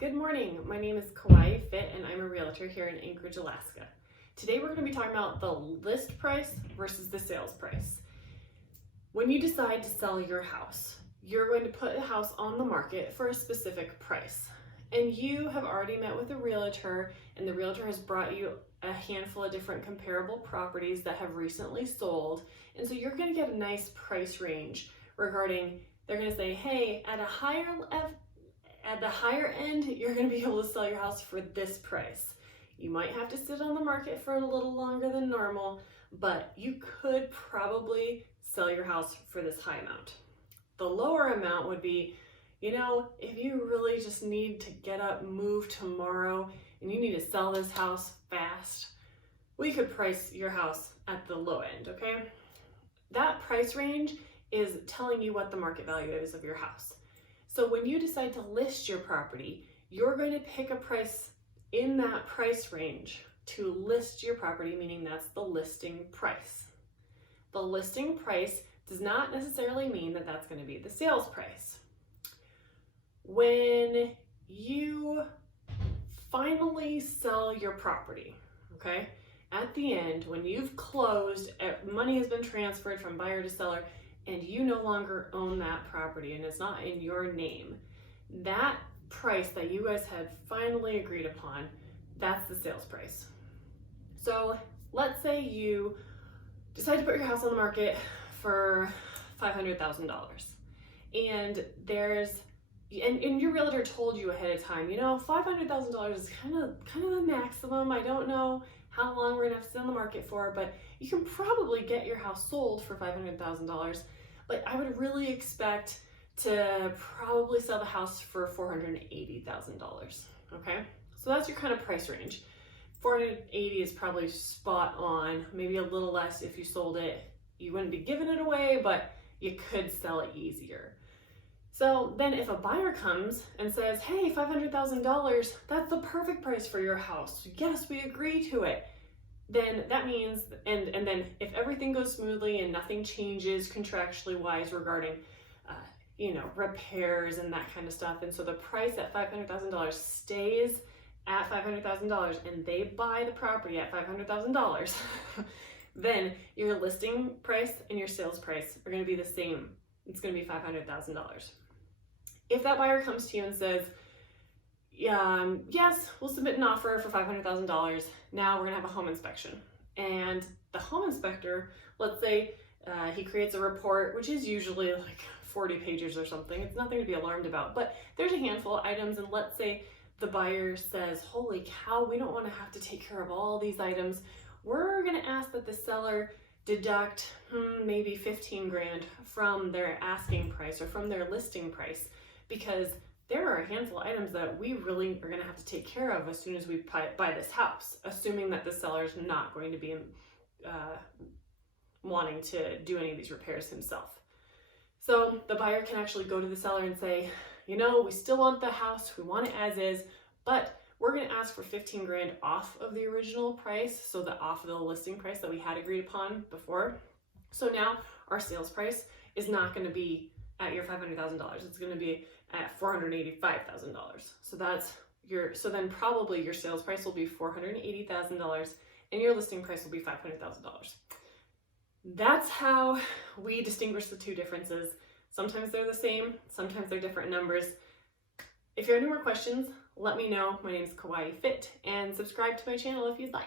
Good morning, my name is Kauai Fit and I'm a realtor here in Anchorage, Alaska. Today we're going to be talking about the list price versus the sales price. When you decide to sell your house, you're going to put a house on the market for a specific price. And you have already met with a realtor and the realtor has brought you a handful of different comparable properties that have recently sold. And so you're going to get a nice price range regarding, they're going to say, hey, at the higher end, you're going to be able to sell your house for this price. You might have to sit on the market for a little longer than normal, but you could probably sell your house for this high amount. The lower amount would be, if you really just need to get up, move tomorrow, and you need to sell this house fast, we could price your house at the low end, okay? That price range is telling you what the market value is of your house. So when you decide to list your property, you're going to pick a price in that price range to list your property, meaning that's the listing price. The listing price does not necessarily mean that that's going to be the sales price. When you finally sell your property, okay, at the end, when you've closed, money has been transferred from buyer to seller, and you no longer own that property and it's not in your name, that price that you guys had finally agreed upon, that's the sales price. So let's say you decide to put your house on the market for $500,000 and and your realtor told you ahead of time, $500,000 is kind of the maximum. I don't know how long we're gonna have to sit on the market for, but you can probably get your house sold for $500,000. But I would really expect to probably sell the house for $480,000. Okay, so that's your kind of price range. 480 is probably spot on, maybe a little less if you sold it. You wouldn't be giving it away, but you could sell it easier. So then if a buyer comes and says, hey, $500,000, that's the perfect price for your house. Yes, we agree to it. Then that means, and then if everything goes smoothly and nothing changes contractually wise regarding, repairs and that kind of stuff. And so the price at $500,000 stays at $500,000 and they buy the property at $500,000, then your listing price and your sales price are going to be the same. It's going to be $500,000. If that buyer comes to you and says, yes, we'll submit an offer for $500,000. Now we're gonna have a home inspection. And the home inspector, let's say he creates a report, which is usually like 40 pages or something. It's nothing to be alarmed about, but there's a handful of items. And let's say the buyer says, holy cow, we don't wanna have to take care of all these items. We're gonna ask that the seller deduct maybe 15 grand from their asking price or from their listing price, because there are a handful of items that we really are going to have to take care of as soon as we buy this house, assuming that the seller is not going to be wanting to do any of these repairs himself. So the buyer can actually go to the seller and say, we still want the house, we want it as is, but we're going to ask for 15 grand off of the original price, so off of the listing price that we had agreed upon before. So now our sales price is not going to be at your $500,000. It's going to be at $485,000. So then probably your sales price will be $480,000 and your listing price will be $500,000. That's how we distinguish the two differences. Sometimes they're the same, sometimes they're different numbers. If you have any more questions, let me know. My name is Kauai Fit, and subscribe to my channel if you'd like.